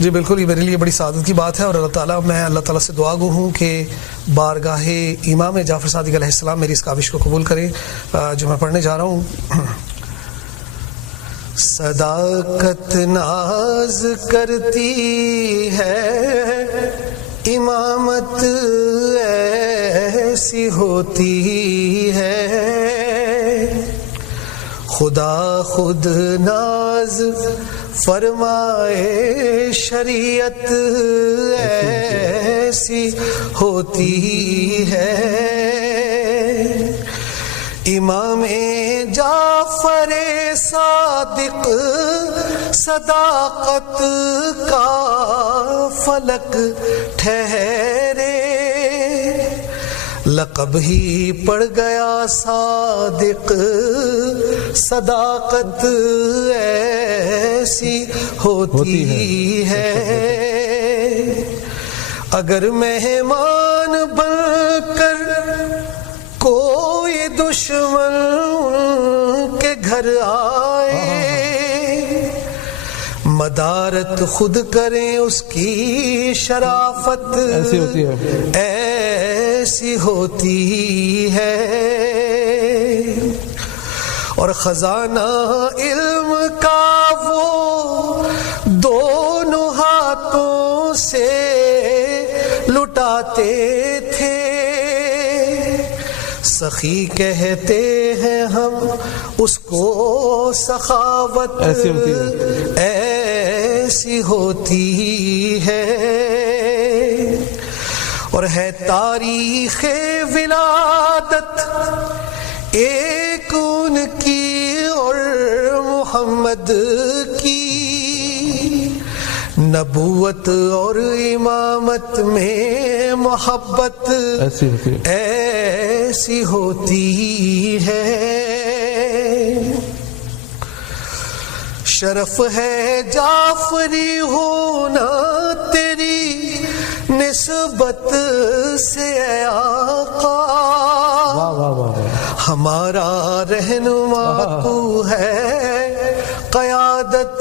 جی بالکل، یہ میرے لیے بڑی سعادت کی بات ہے، اور میں اللہ تعالیٰ سے دعا گو ہوں کہ بارگاہ امام جعفر صادق علیہ السلام میری اس کاوش کو قبول کرے جو میں پڑھنے جا رہا ہوں۔ صداقت ناز کرتی ہے، امامت ایسی ہوتی ہے، خدا خود ناز فرمائے شریعت ایسی ہوتی ہے، امام جعفر صادق صداقت کا فلک ٹھہرے، لقب ہی پڑ گیا صادق، صداقت ایسی ہوتی ہے، اگر مہمان بن کر کوئی دشمن کے گھر آئے، مدارت خود کریں اس کی شرافت ایسی ہوتی ہے، اور خزانہ علم کا وہ دونوں ہاتھوں سے لٹاتے تھے، سخی کہتے ہیں ہم اس کو، سخاوت ایسی ہوتی ہے، اور ہے تاریخ ولادت ایک ان کی اور محمد کی، نبوت اور امامت میں محبت ایسی ہوتی ہے، شرف ہے جعفری ہونا تیری نسبت سے اے آقا، ہمارا رہنما تو ہے، قیادت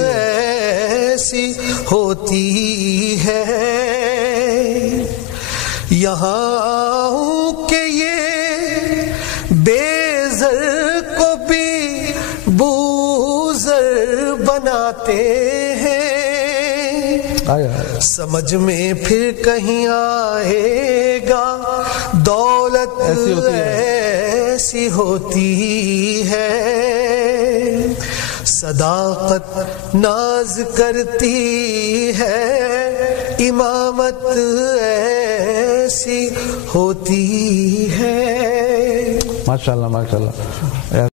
ایسی ہوتی ہے، یہاں ہوں کہ یہ بے زر کو بھی بوزر بناتے ہیں، سمجھ میں پھر کہیں آئے گا، دولت ایسی ہوتی ہے، صداقت ناز کرتی ہے، امامت ایسی ہوتی ہے۔ ماشاءاللہ ماشاءاللہ۔